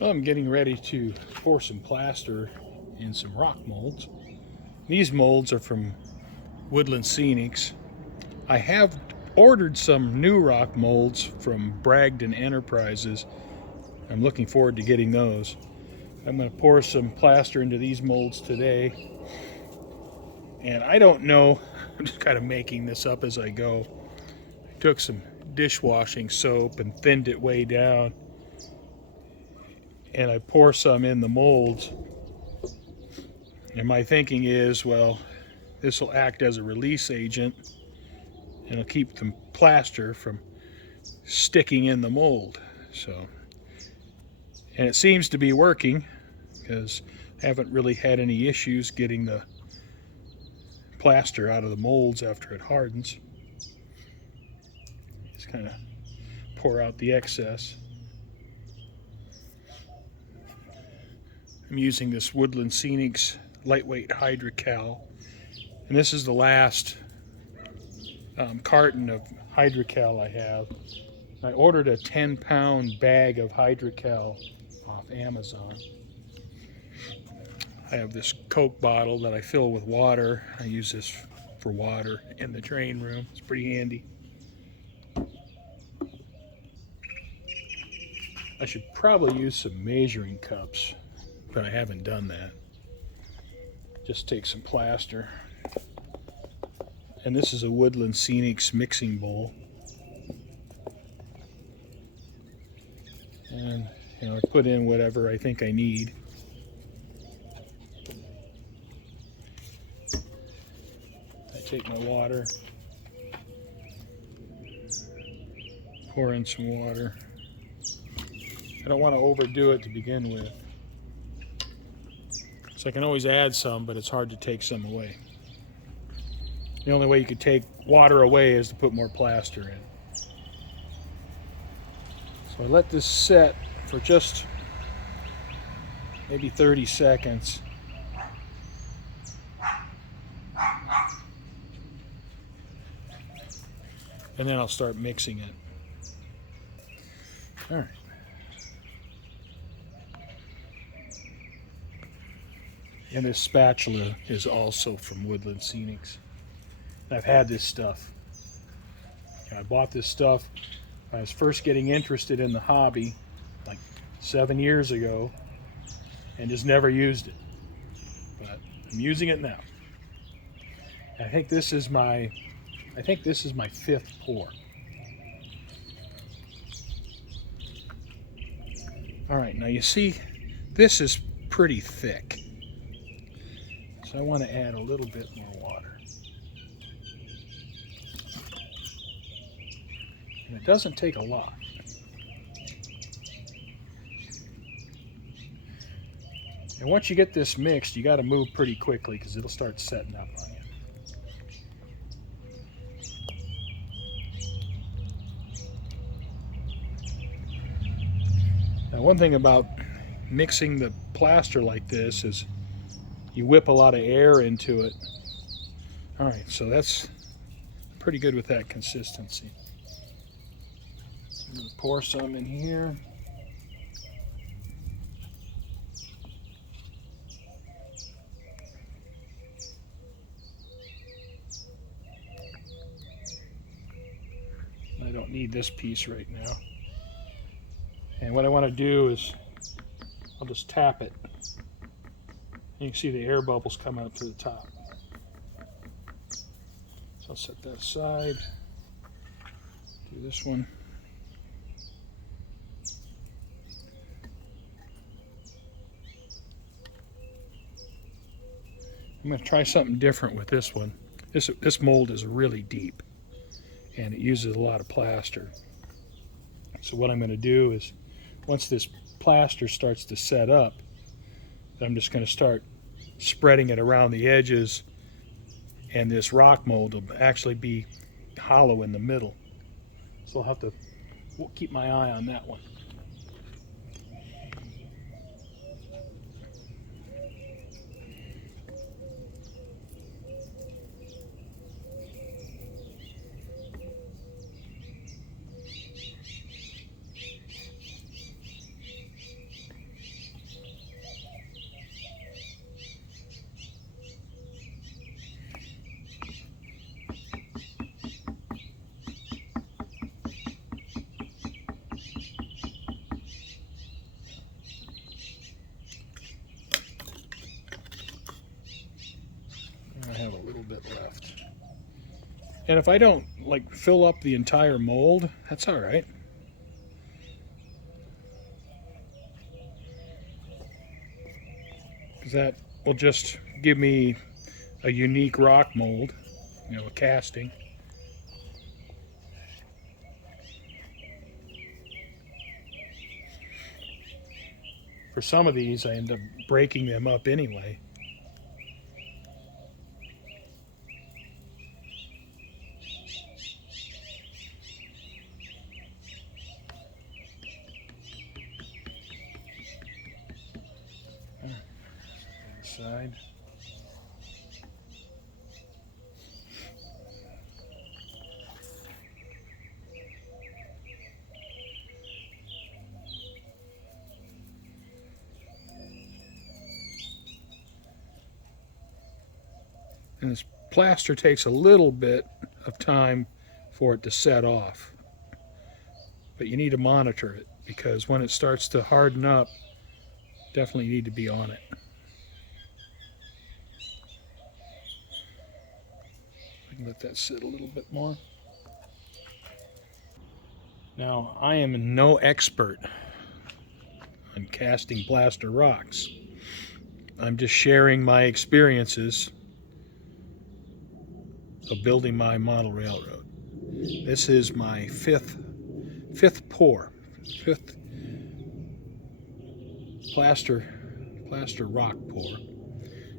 Well, I'm getting ready to pour some plaster in some rock molds. These molds are from Woodland Scenics. I have ordered some new rock molds from Bragdon Enterprises. I'm looking forward to getting those. I'm going to pour some plaster into these molds today. And I don't know, I'm just kind of making this up as I go. I took some dishwashing soap and thinned it way down. And I pour some in the molds. And my thinking is, well, this will act as a release agent and it'll keep the plaster from sticking in the mold. And it seems to be working because I haven't really had any issues getting the plaster out of the molds after it hardens. Just kind of pour out the excess. I'm using this Woodland Scenics lightweight Hydrocal, and this is the last carton of Hydrocal I have. I ordered a 10-pound bag of Hydrocal off Amazon. I have this Coke bottle that I fill with water. I use this for water in the train room. It's pretty handy. I should probably use some measuring cups, but I haven't done that. Just take some plaster. And this is a Woodland Scenics mixing bowl. And I put in whatever I think I need. I take my water, pour in some water. I don't want to overdo it to begin with. So I can always add some, but it's hard to take some away. The only way you could take water away is to put more plaster in. So I let this set for just maybe 30 seconds. And then I'll start mixing it. All right. And this spatula is also from Woodland Scenics. I've had this stuff. I bought this stuff when I was first getting interested in the hobby, like 7 years ago, and just never used it. But I'm using it now. I think this is my fifth pour. All right, now you see, this is pretty thick. So I want to add a little bit more water. And it doesn't take a lot. And once you get this mixed, you got to move pretty quickly because it'll start setting up on you. Now, one thing about mixing the plaster like this is you whip a lot of air into it. All right, so that's pretty good with that consistency. I'm going to pour some in here. I don't need this piece right now. And what I want to do is I'll just tap it. You can see the air bubbles come out to the top. So I'll set that aside. Do this one. I'm going to try something different with this one. This mold is really deep and it uses a lot of plaster. So what I'm going to do is once this plaster starts to set up, I'm just going to start spreading it around the edges, and this rock mold will actually be hollow in the middle. So I'll have to keep my eye on that one. And if I don't like fill up the entire mold, that's all right. Because that will just give me a unique rock mold, you know, a casting. For some of these, I end up breaking them up anyway. Side. And this plaster takes a little bit of time for it to set off. But you need to monitor it, because when it starts to harden up, definitely need to be on it. I can let that sit a little bit more. Now, I am no expert on casting plaster rocks. I'm just sharing my experiences of building my model railroad. This is my fifth plaster rock pour.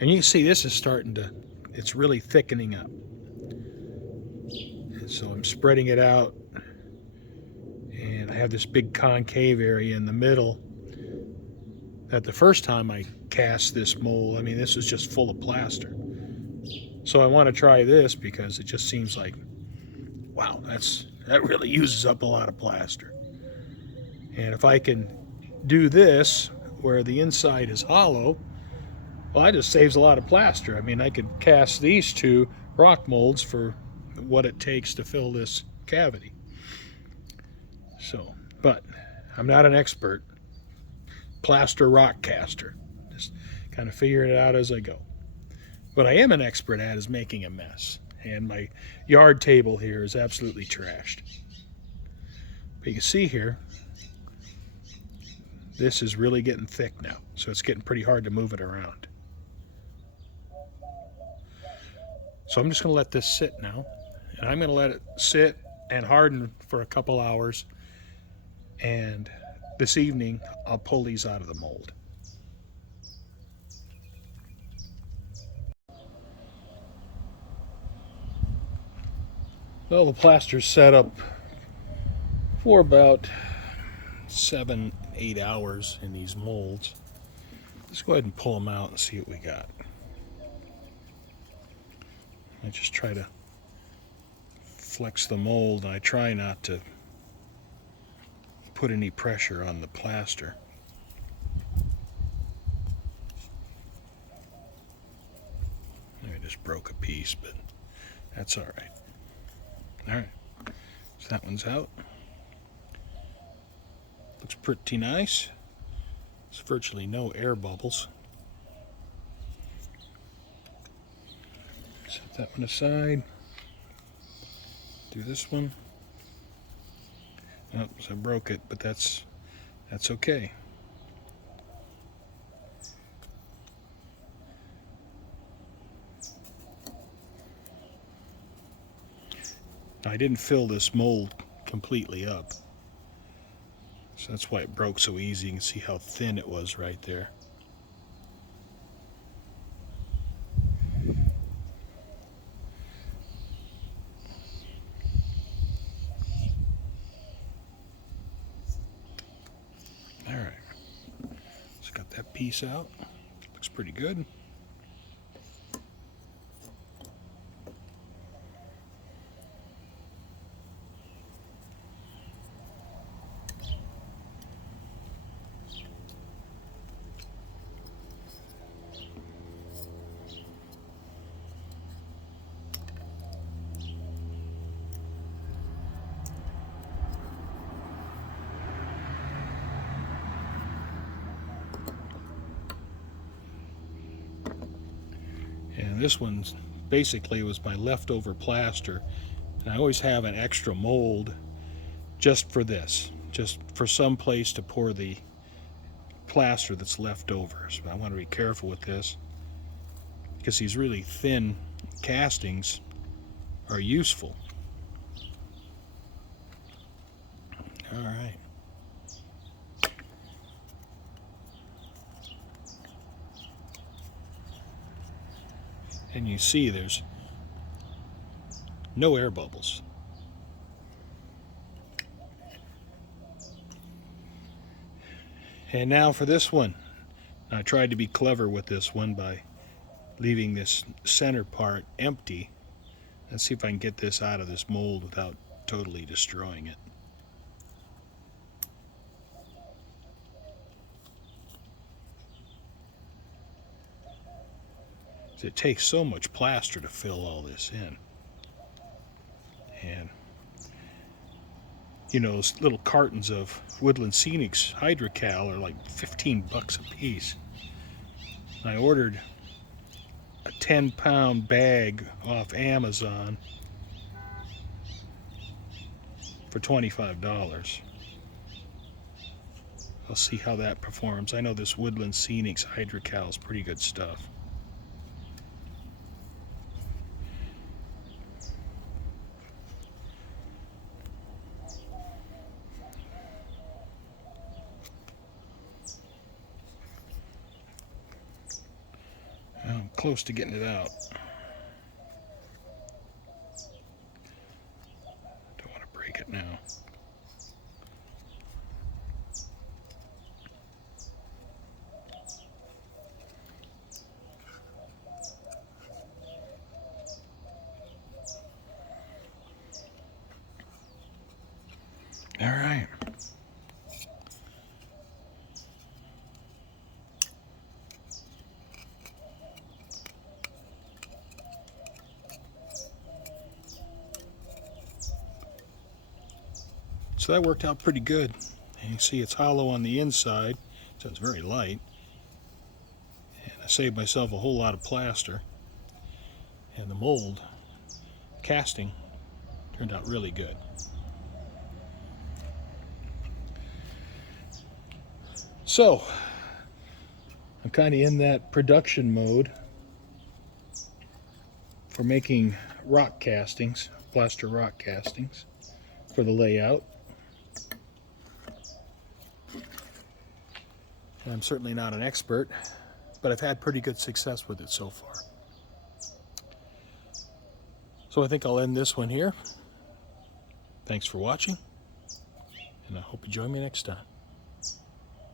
And you can see this is starting to, it's really thickening up. And so I'm spreading it out, and I have this big concave area in the middle that the first time I cast this mold, I mean, this was just full of plaster. So I want to try this because it just seems like, wow, that really uses up a lot of plaster. And if I can do this where the inside is hollow, well, that just saves a lot of plaster. I mean, I could cast these two rock molds for what it takes to fill this cavity. So, but I'm not an expert plaster rock caster. Just kind of figuring it out as I go. What I am an expert at is making a mess. And my yard table here is absolutely trashed. But you can see here, this is really getting thick now. So it's getting pretty hard to move it around. So I'm just going to let this sit now. And I'm going to let it sit and harden for a couple hours. And this evening, I'll pull these out of the mold. Well, the plaster's set up for about 7-8 hours in these molds. Let's go ahead and pull them out and see what we got. I just try to flex the mold, and I try not to put any pressure on the plaster. I just broke a piece, but that's all right. All right, so that one's out. Looks pretty nice. There's virtually no air bubbles. Set that one aside. Do this one. Oh, so I broke it, but that's okay. I didn't fill this mold completely up, so that's why it broke so easy. You can see how thin it was right there. All right, just got that piece out. Looks pretty good. And this one's basically was my leftover plaster And I always have an extra mold just for this, just for some place to pour the plaster that's left over. So I want to be careful with this, because these really thin castings are useful. All right. And you see there's no air bubbles. And now for this one. I tried to be clever with this one by leaving this center part empty. Let's see if I can get this out of this mold without totally destroying it. It takes so much plaster to fill all this in. And you know, those little cartons of Woodland Scenics Hydrocal are like 15 bucks a piece. I ordered a 10-pound bag off Amazon for $25. I'll see how that performs. I know this Woodland Scenics Hydrocal is pretty good stuff. I'm close to getting it out. Don't want to break it now. All right. So that worked out pretty good. And you see it's hollow on the inside, so it's very light. And I saved myself a whole lot of plaster. And the mold casting turned out really good. So I'm kind of in that production mode for making rock castings, plaster rock castings for the layout. And I'm certainly not an expert, but I've had pretty good success with it so far. So I think I'll end this one here. Thanks for watching, and I hope you join me next time.